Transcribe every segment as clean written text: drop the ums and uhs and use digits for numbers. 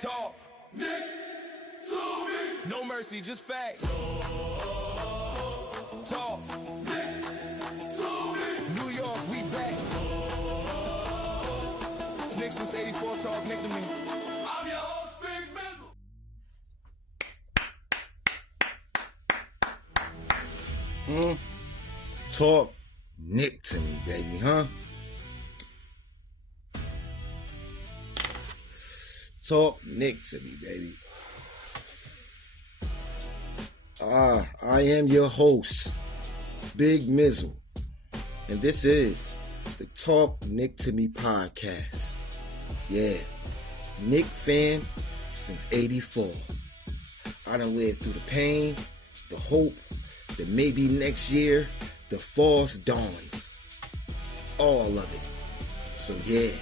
Talk. Knick to me. No mercy, just facts. Talk. Knick to me. New York, we back. Knicks since 84, talk Knick to me. I'm your host, Big Mizal. Talk Knick to me, baby, huh? Talk Knick to me, baby. I am your host, Big Mizal, and this is the Talk Knick to Me podcast. Yeah, Knick fan since 84. I done lived through the pain, the hope, the maybe next year, the false dawns. All of it. So yeah,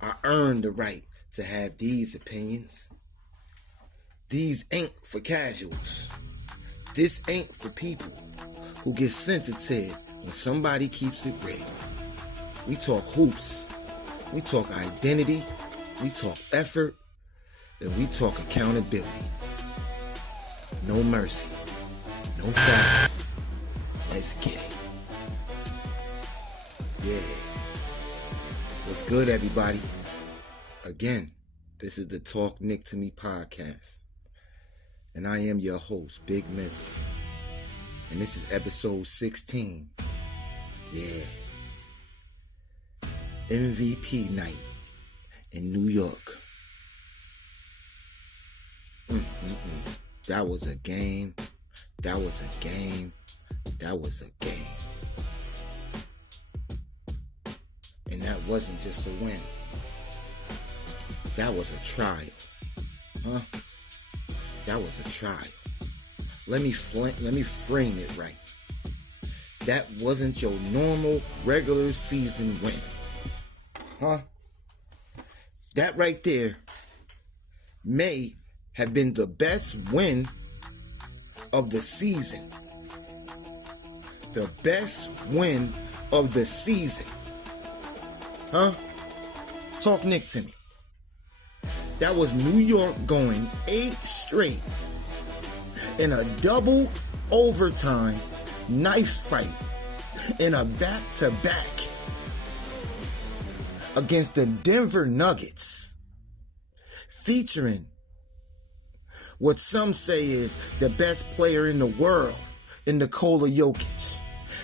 I earned the right to have these opinions. These ain't for casuals. This ain't for people who get sensitive when somebody keeps it real. We talk hoops. We talk identity. We talk effort. And we talk accountability. No mercy. No facts. Let's get it. Yeah. What's good, everybody? Again, this is the Talk Knick to Me podcast. And I am your host, Big Mizal. And this is episode 16. Yeah. MVP night in New York. That was a game. That was a game. That was a game. And that wasn't just a win. That was a trial. Huh? That was a trial. Let me frame it right. That wasn't your normal regular season win. Huh? That right there may have been the best win of the season. The best win of the season. Huh? Talk Knick to me. That was New York going 8 straight in a double overtime knife fight in a back-to-back against the Denver Nuggets, featuring what some say is the best player in the world in Nikola Jokić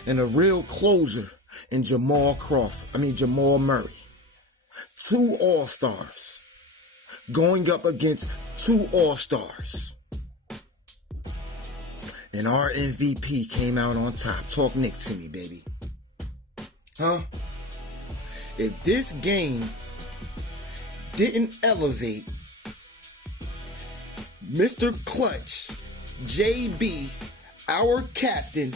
and a real closer in Jamal Murray. 2 All-Stars going up against 2 All-Stars. And our MVP came out on top. Talk Knick to me, baby. Huh? If this game didn't elevate Mr. Clutch, JB, our captain,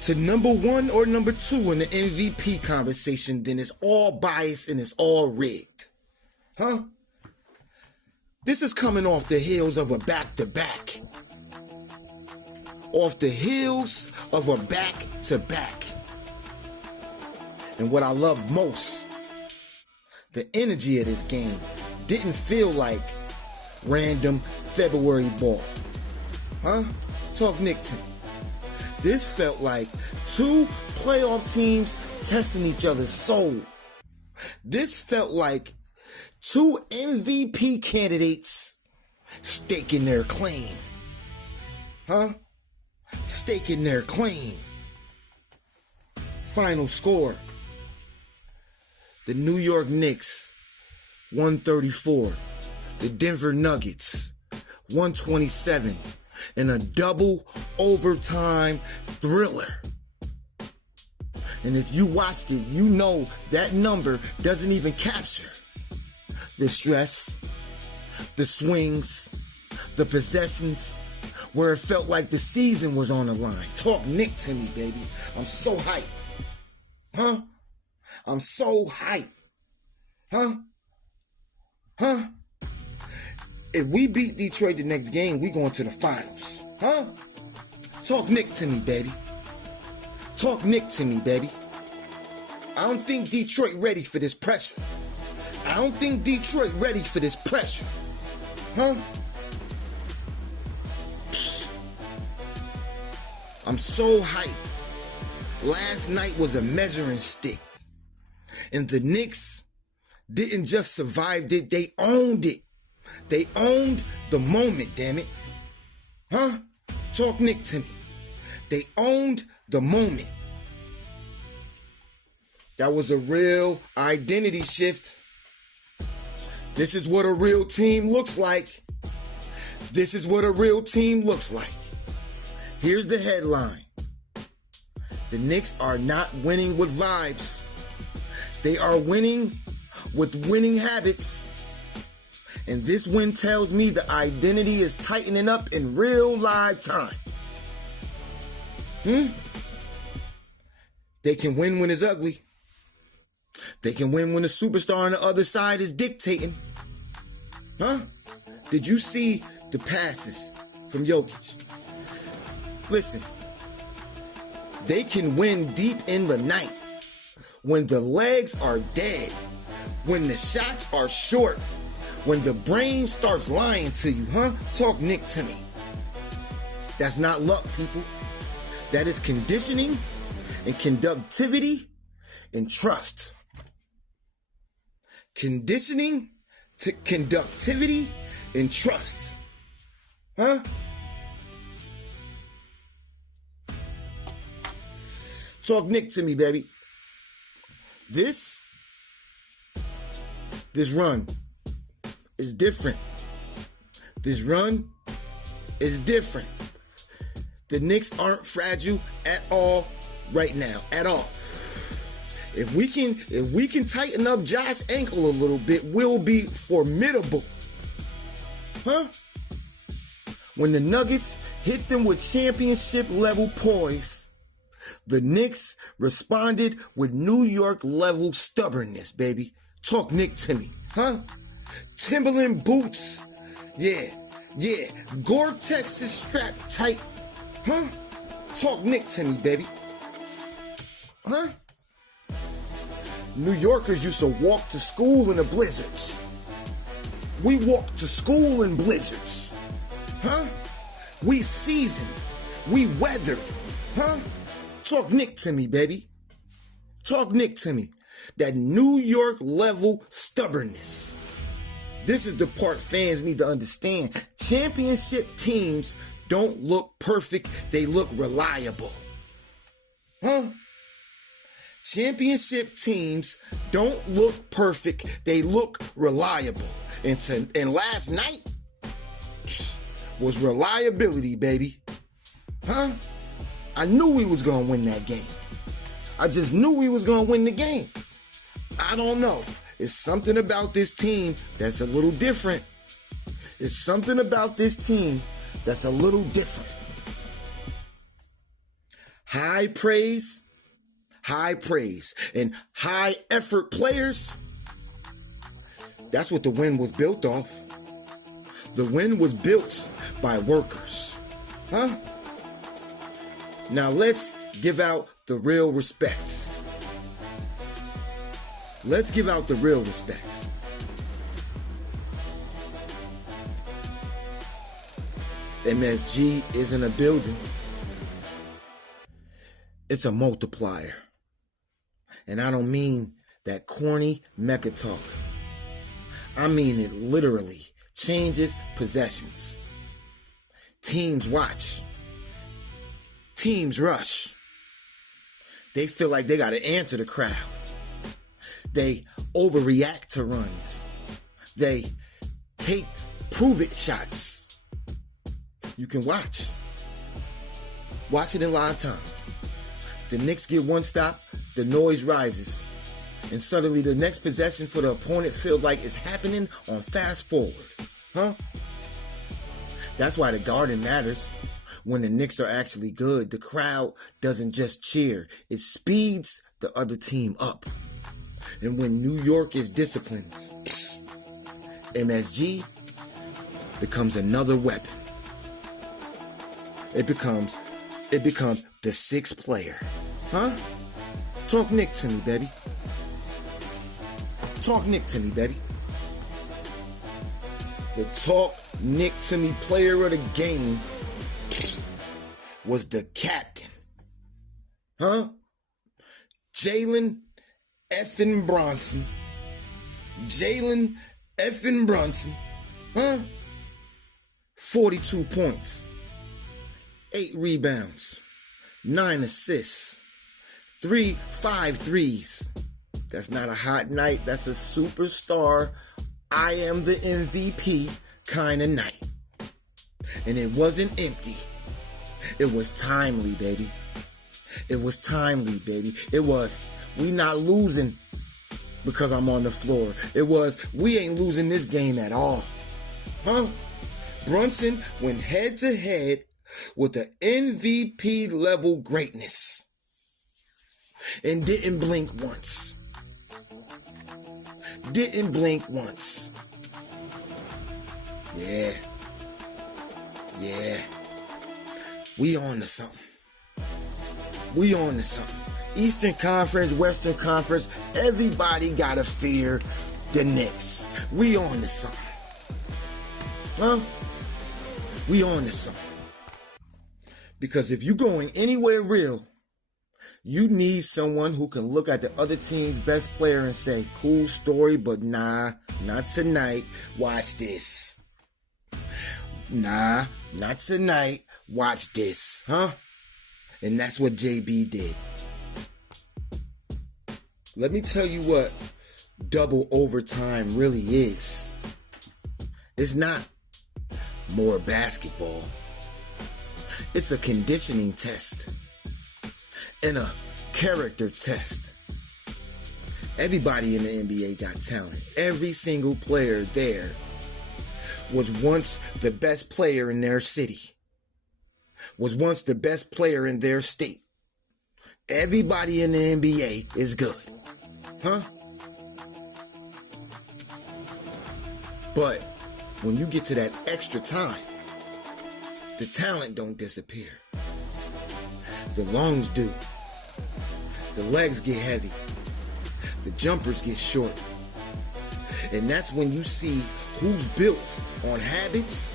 to number 1 or number 2 in the MVP conversation, then it's all biased and it's all rigged. Huh? This is coming off the heels of a back-to-back. Off the heels of a back-to-back. And what I love most, the energy of this game didn't feel like random February ball. Huh? Talk Knick to me. This felt like 2 playoff teams testing each other's soul. This felt like 2 MVP candidates staking their claim. Huh? Staking their claim. Final score. The New York Knicks, 134. The Denver Nuggets, 127. In a double overtime thriller. And if you watched it, you know that number doesn't even capture the stress, the swings, the possessions, where it felt like the season was on the line. Talk Knick to me, baby. I'm so hyped. Huh? I'm so hyped. Huh? Huh? If we beat Detroit the next game, we going to the finals. Huh? Talk Knick to me, baby. Talk Knick to me, baby. I don't think Detroit ready for this pressure. I don't think Detroit ready for this pressure. Huh? I'm so hyped. Last night was a measuring stick. And the Knicks didn't just survive it, they owned it. They owned the moment, damn it. Huh? Talk Knick to me. They owned the moment. That was a real identity shift. This is what a real team looks like. This is what a real team looks like. Here's the headline. The Knicks are not winning with vibes. They are winning with winning habits. And this win tells me the identity is tightening up in real live time. They can win when it's ugly. They can win when the superstar on the other side is dictating. Huh? Did you see the passes from Jokić? Listen, they can win deep in the night when the legs are dead, when the shots are short, when the brain starts lying to you, huh? Talk Knick to me. That's not luck, people. That is conditioning and conductivity and trust. Conditioning to conductivity and trust. Huh? Talk Knick to me, baby. This run is different. This run is different. The Knicks aren't fragile at all right now, at all. If we can tighten up Josh's ankle a little bit, we'll be formidable. Huh? When the Nuggets hit them with championship level poise, the Knicks responded with New York level stubbornness, baby. Talk Knick to me, huh? Timberland boots, yeah. Gore-Tex is strapped tight, huh? Talk Knick to me, baby, huh? New Yorkers used to walk to school in the blizzards. We walk to school in blizzards, huh? We seasoned, we weathered, huh? Talk Knick to me, baby. Talk Knick to me. That New York level stubbornness. This is the part fans need to understand. Championship teams don't look perfect, they look reliable. Huh? Championship teams don't look perfect, they look reliable. And last night was reliability, baby. Huh? I knew we was going to win that game. I just knew we was going to win the game. I don't know. It's something about this team that's a little different. It's something about this team that's a little different. High praise, and high effort players. That's what the win was built off. The win was built by workers. Huh? Now let's give out the real respects. Let's give out the real respects. MSG isn't a building. It's a multiplier. And I don't mean that corny mecha talk. I mean it literally changes possessions. Teams watch. Teams rush. They feel like they got to answer the crowd. They overreact to runs. They take prove-it shots. You can watch. Watch it in live time. The Knicks get one stop, the noise rises. And suddenly the next possession for the opponent feels like it's happening on fast forward. Huh? That's why the Garden matters. When the Knicks are actually good, the crowd doesn't just cheer. It speeds the other team up. And when New York is disciplined, MSG becomes another weapon. It becomes the sixth player. Huh? Talk Knick to me, baby. Talk Knick to me, baby. The Talk Knick to Me player of the game was the captain. Jalen effing Brunson. Jalen effing Brunson. 42 points. 8 rebounds. 9 assists. 5 threes. That's not a hot night. That's a superstar. I am the MVP kind of night. And it wasn't empty. It was timely, baby. It was timely, baby. It was, we not losing because I'm on the floor. It was, we ain't losing this game at all. Brunson went head to head with the MVP level greatness and didn't blink once. Didn't blink once. Yeah. We on to something. We on to something. Eastern Conference, Western Conference, everybody gotta fear the Knicks. We on to something. We on to something. Because if you're going anywhere real, you need someone who can look at the other team's best player and say, cool story, but nah, not tonight. Watch this. Nah, not tonight. Watch this. And that's what JB did. Let me tell you what double overtime really is. It's not more basketball. It's a conditioning test and a character test. Everybody in the NBA got talent. Every single player there was once the best player in their city, was once the best player in their state. Everybody in the NBA is good. But when you get to that extra time, the talent don't disappear. The lungs do. The legs get heavy. The jumpers get short. And that's when you see who's built on habits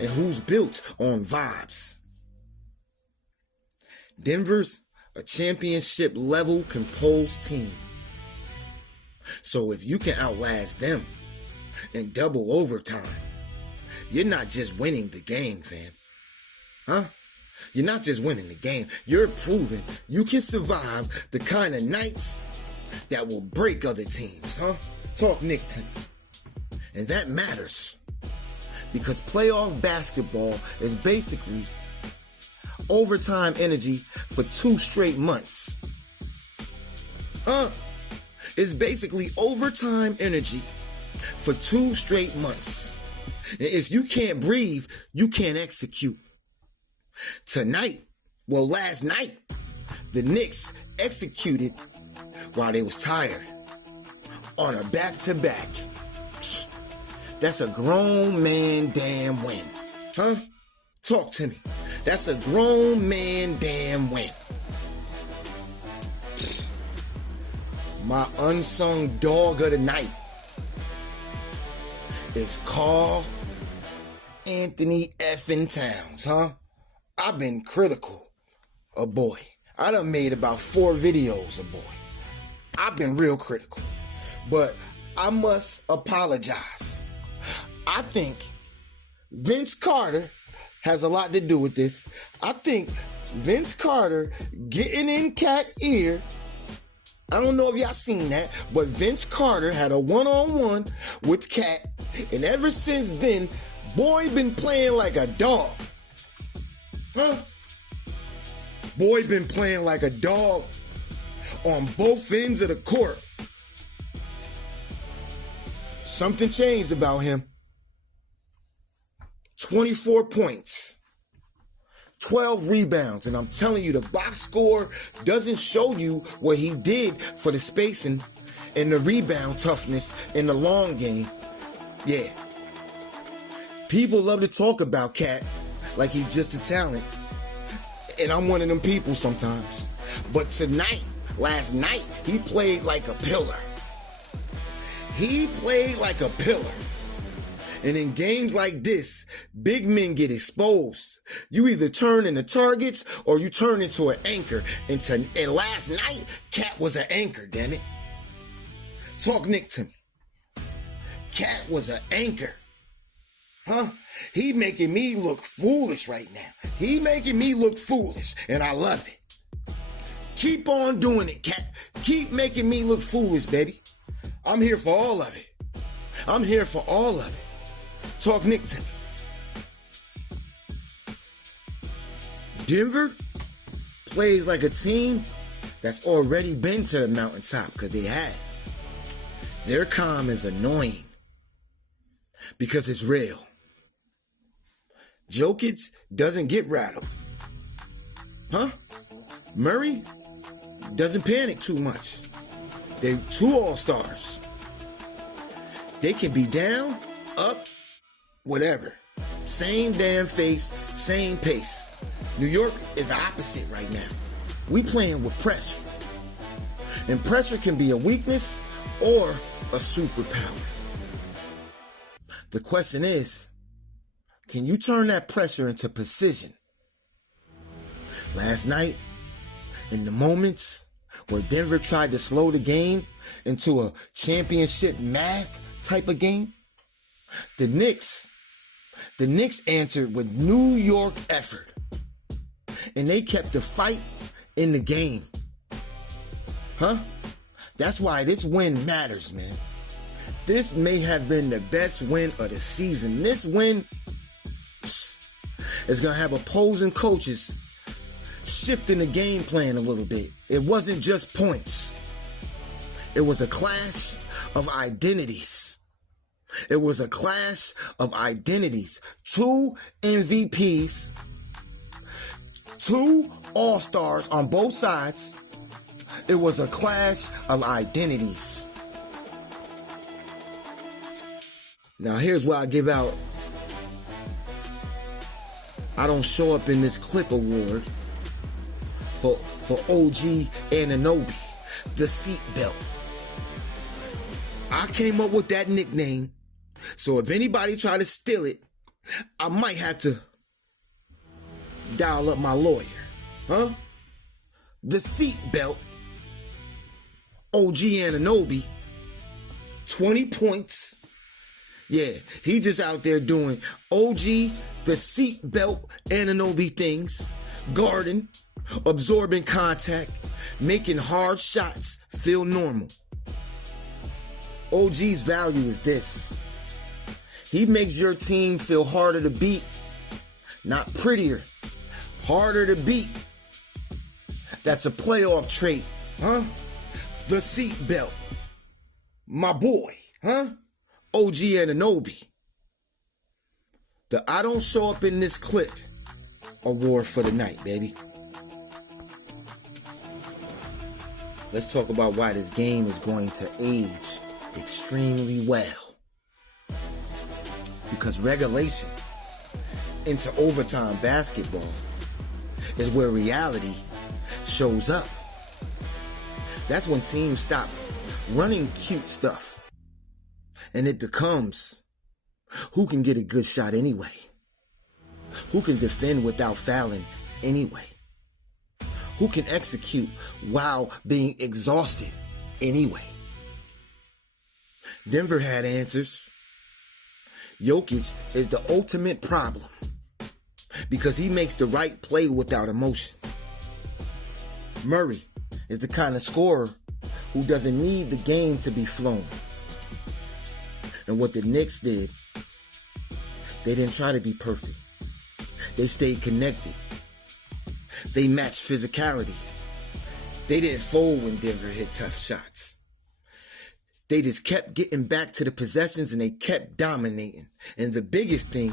and who's built on vibes. Denver's a championship level composed team. So if you can outlast them in double overtime, you're not just winning the game, fam. You're not just winning the game. You're proving you can survive the kind of nights that will break other teams, Talk Knick to me. And that matters because playoff basketball is basically overtime energy for 2 straight months. It's basically overtime energy for 2 straight months. And if you can't breathe, you can't execute. Last night, the Knicks executed while they was tired on a back-to-back. That's a grown man damn win. Talk to me. That's a grown man damn win. My unsung dog of the night is Karl Anthony effing Towns, I've been critical of boy. I done made about 4 videos of boy. I've been real critical. But I must apologize. I think Vince Carter has a lot to do with this. I think Vince Carter getting in Cat's ear. I don't know if y'all seen that, but Vince Carter had a one-on-one with Cat, and ever since then, boy been playing like a dog. Boy been playing like a dog on both ends of the court. Something changed about him. 24 points, 12 rebounds, and I'm telling you, the box score doesn't show you what he did for the spacing and the rebound toughness in the long game. Yeah. People love to talk about Cat like he's just a talent, and I'm one of them people sometimes. But last night, he played like a pillar. He played like a pillar. And in games like this, big men get exposed. You either turn into targets or you turn into an anchor. And last night, Cat was an anchor, damn it. Talk Nick to me. Cat was an anchor. Huh? He making me look foolish right now. He making me look foolish, and I love it. Keep on doing it, Cat. Keep making me look foolish, baby. I'm here for all of it. I'm here for all of it. Talk Nick to me. Denver plays like a team that's already been to the mountaintop, because they have. Their calm is annoying because it's real. Jokić doesn't get rattled. Huh? Murray doesn't panic too much. They're two all-stars. They can be down, up, whatever. Same damn face, same pace. New York is the opposite right now. We playing with pressure. And pressure can be a weakness or a superpower. The question is, can you turn that pressure into precision? Last night, in the moments where Denver tried to slow the game into a championship math type of game, the Knicks answered with New York effort. And they kept the fight in the game. Huh? That's why this win matters, man. This may have been the best win of the season. This win is going to have opposing coaches shifting the game plan a little bit. It wasn't just points. It was a clash of identities. It was a clash of identities. 2 MVPs, 2 all-stars on both sides. It was a clash of identities. Now here's where I give out I don't show up in this clip award for OG Anunoby, the seatbelt. I came up with that nickname, so if anybody try to steal it, I might have to dial up my lawyer. Huh? The seatbelt, OG Anunoby, 20 points. Yeah, he just out there doing OG, the seatbelt Anunoby things, guarding, absorbing contact, making hard shots feel normal. OG's value is this. He makes your team feel harder to beat, not prettier, harder to beat. That's a playoff trait, huh? The seatbelt, my boy, huh? OG Anunoby. The I don't show up in this clip award for the night, baby. Let's talk about why this game is going to age extremely well. Because regulation into overtime basketball is where reality shows up. That's when teams stop running cute stuff. And it becomes, who can get a good shot anyway? Who can defend without fouling anyway? Who can execute while being exhausted anyway? Denver had answers. Jokić is the ultimate problem because he makes the right play without emotion. Murray is the kind of scorer who doesn't need the game to be flown. And what the Knicks did, they didn't try to be perfect. They stayed connected. They matched physicality. They didn't fold when Denver hit tough shots. They just kept getting back to the possessions and they kept dominating. And the biggest thing,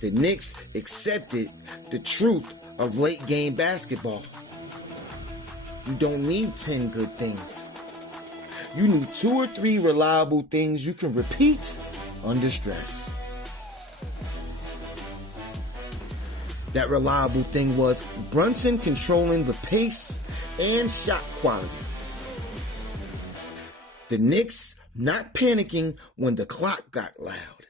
the Knicks accepted the truth of late game basketball. You don't need 10 good things. You need 2 or 3 reliable things you can repeat under stress. That reliable thing was Brunson controlling the pace and shot quality. The Knicks not panicking when the clock got loud.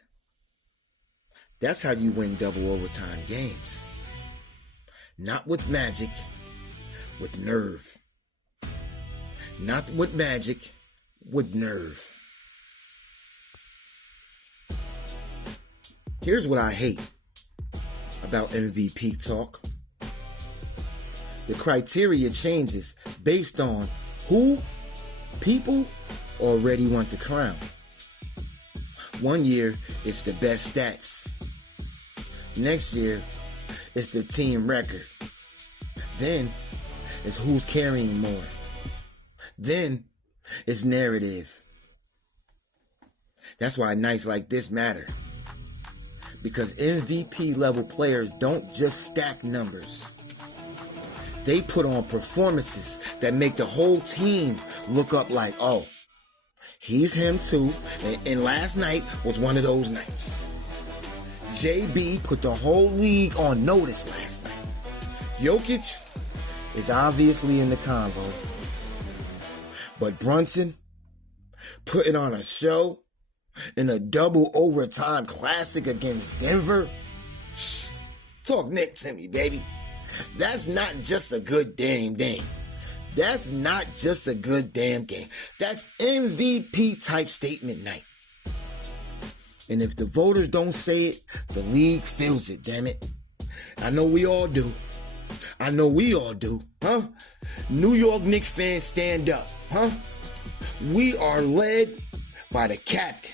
That's how you win double overtime games. Not with magic, with nerve. Not with magic, with nerve. Here's what I hate about MVP talk. The criteria changes based on who people already want the crown. One year, it's the best stats. Next year, it's the team record. Then, it's who's carrying more. Then, it's narrative. That's why nights like this matter. Because MVP level players don't just stack numbers. They put on performances that make the whole team look up like, oh, he's him too. And last night was one of those nights. JB put the whole league on notice last night. Jokić is obviously in the combo. But Brunson putting on a show in a double overtime classic against Denver. Talk Knick to me, baby. That's not just a good damn game. That's not just a good damn game. That's MVP type statement night. And if the voters don't say it, the league feels it, damn it. I know we all do. I know we all do. Huh? New York Knicks fans, stand up. Huh? We are led by the captain.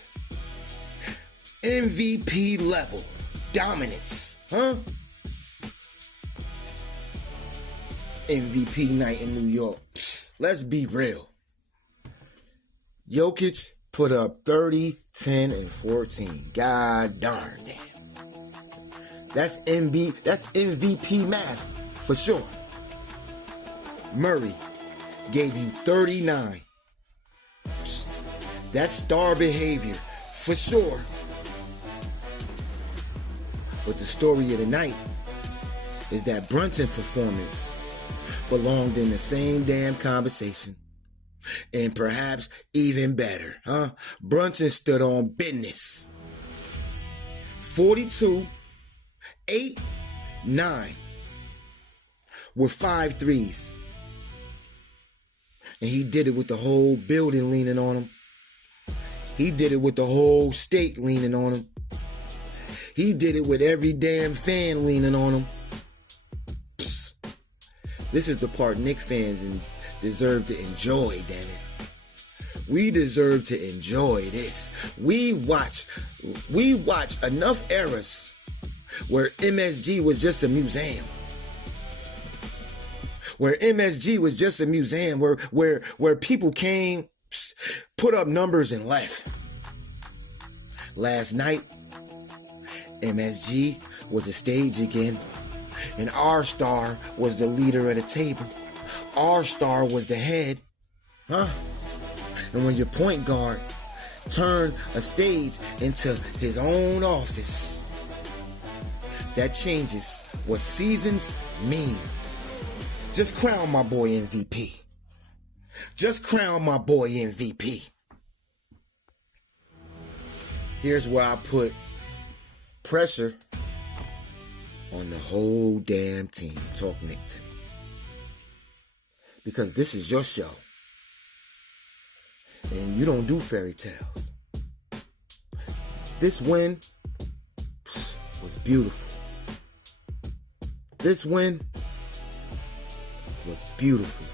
MVP level dominance. Huh? MVP night in New York. Let's be real. Jokić put up 30, 10, and 14. God darn damn. That's MVP math for sure. Murray gave you 39. That's star behavior for sure. But the story of the night is that Brunson performance belonged in the same damn conversation. And perhaps even better, huh? Brunson stood on business. 42, 8, 9 with 5 threes. And he did it with the whole building leaning on him. He did it with the whole state leaning on him. He did it with every damn fan leaning on him. Psst. This is the part Knicks fans deserve to enjoy, damn it. We deserve to enjoy this. We watch enough eras where MSG was just a museum. Where MSG was just a museum where people came, put up numbers and left. Last night, MSG was a stage again, and our star was the leader of the table. Our star was the head, huh? And when your point guard turned a stage into his own office, that changes what seasons mean. Just crown my boy MVP. Just crown my boy MVP. Here's where I put pressure on the whole damn team. Talk Knick to me. Because this is your show. And you don't do fairy tales. This win was beautiful. This win was beautiful.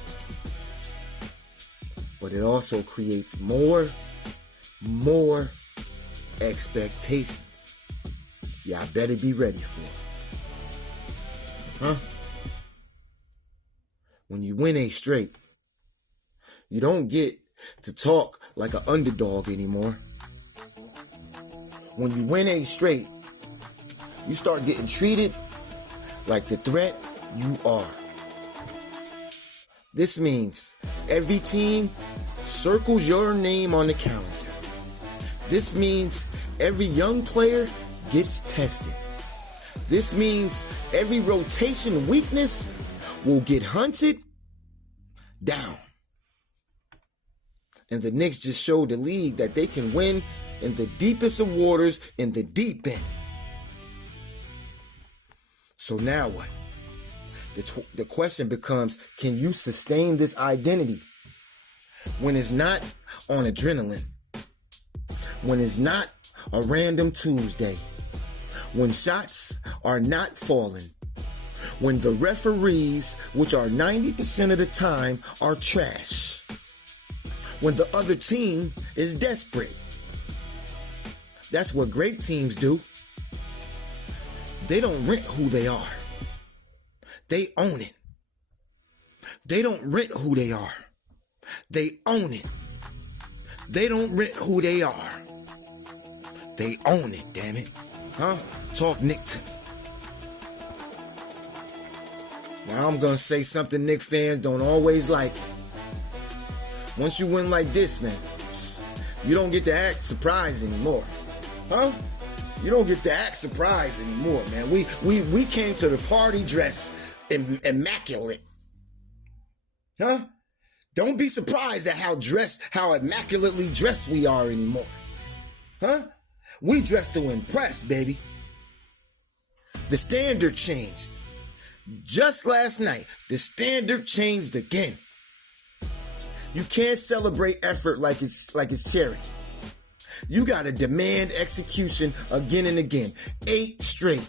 But it also creates more expectations. Y'all better be ready for it. Huh? When you win a straight, you don't get to talk like an underdog anymore. When you win a straight, you start getting treated like the threat you are. This means every team circles your name on the calendar. This means every young player gets tested. This means every rotation weakness will get hunted down. And the Knicks just showed the league that they can win in the deepest of waters in the deep end. So now what? The question becomes, can you sustain this identity when it's not on adrenaline? When it's not a random Tuesday? When shots are not falling? When the referees, which are 90% of the time, are trash? When the other team is desperate? That's what great teams do. They don't rent who they are. They own it. They don't rent who they are. They own it. They don't rent who they are. They own it, damn it. Huh? Talk Knick to me. Now I'm gonna say something Knick fans don't always like. Once you win like this, man, you don't get to act surprised anymore. Huh? You don't get to act surprised anymore, man. We came to the party dressed immaculate. Huh? Don't be surprised at how immaculately dressed we are anymore. Huh? We dressed to impress, baby. The standard changed. Just last night, the standard changed again. You can't celebrate effort like it's charity. You gotta demand execution again and again. 8 straight.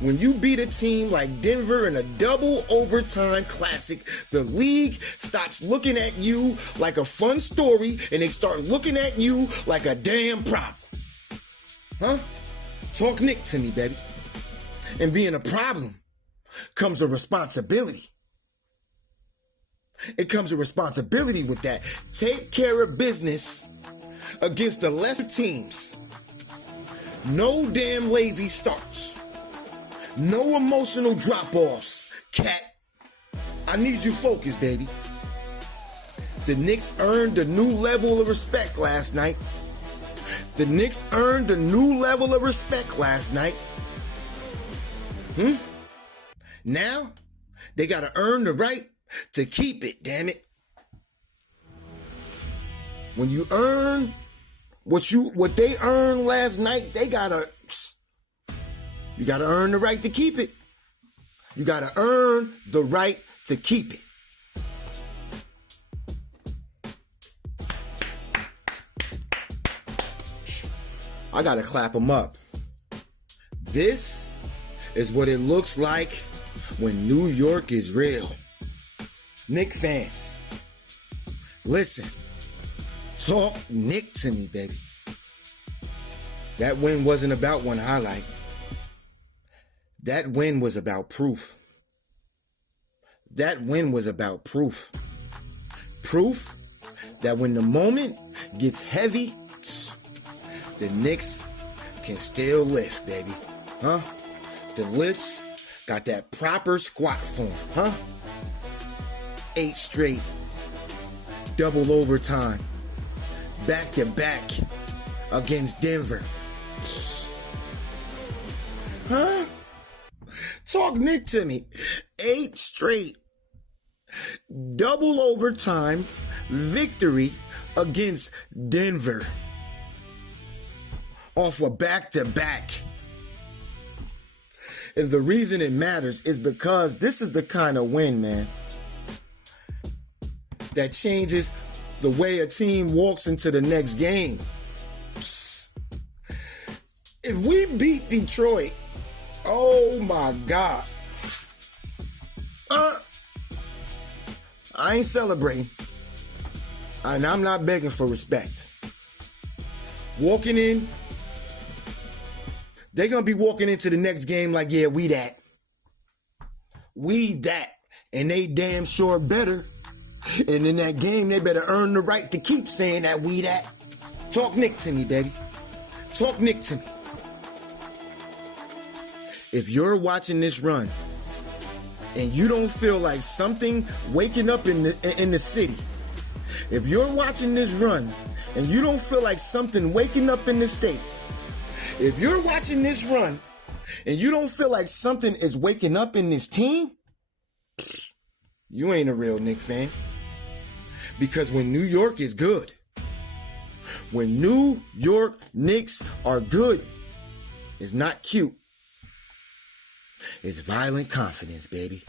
When you beat a team like Denver in a double overtime classic, the league stops looking at you like a fun story and they start looking at you like a damn problem. Huh? Talk Knick to me, baby. And being a problem comes a responsibility. It comes a responsibility with that. Take care of business against the lesser teams. No damn lazy starts. No emotional drop-offs. Cat, I need you focused, baby. The Knicks earned a new level of respect last night. The Knicks earned a new level of respect last night. Now, they gotta earn the right to keep it, damn it. When you earn what they earned last night, you gotta earn the right to keep it. You gotta earn the right to keep it. I gotta clap them up. This is what it looks like when New York is real. Knick fans, listen. Talk Knick to me, baby. That win wasn't about one highlight. That win was about proof. That win was about proof. Proof that when the moment gets heavy, the Knicks can still lift, baby. Huh? The lifts got that proper squat form, huh? 8 straight. Double overtime. Back to back against Denver. Huh? Talk Knick to me. 8 straight. Double overtime victory against Denver. Off a back-to-back. And the reason it matters is because this is the kind of win, man, that changes the way a team walks into the next game. If we beat Detroit, oh my God. I ain't celebrating. And I'm not begging for respect. Walking in, they're going to be walking into the next game like, yeah, we that. We that. And they damn sure better. And in that game, they better earn the right to keep saying that we that. Talk Knick to me, baby. Talk Knick to me. If you're watching this run and you don't feel like something waking up in the city, if you're watching this run and you don't feel like something waking up in the state, if you're watching this run and you don't feel like something is waking up in this team, you ain't a real Knick fan. Because when New York is good, when New York Knicks are good, it's not cute. It's violent confidence, baby.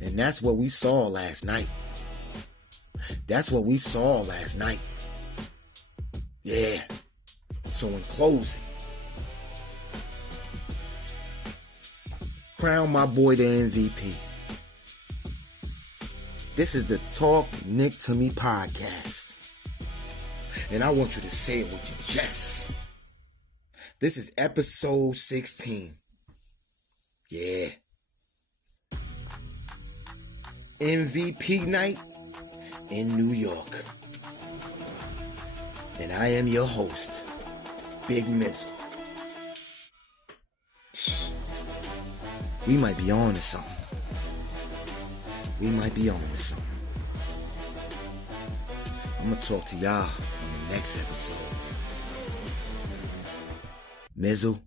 And that's what we saw last night. Yeah. So in closing, crown my boy the MVP. This is the Talk Knick to Me podcast. And I want you to say it with your chest. This is episode 16. Yeah. MVP night in New York. And I am your host, Big Mizal. We might be on to something. I'm going to talk to y'all in the next episode. Mizal.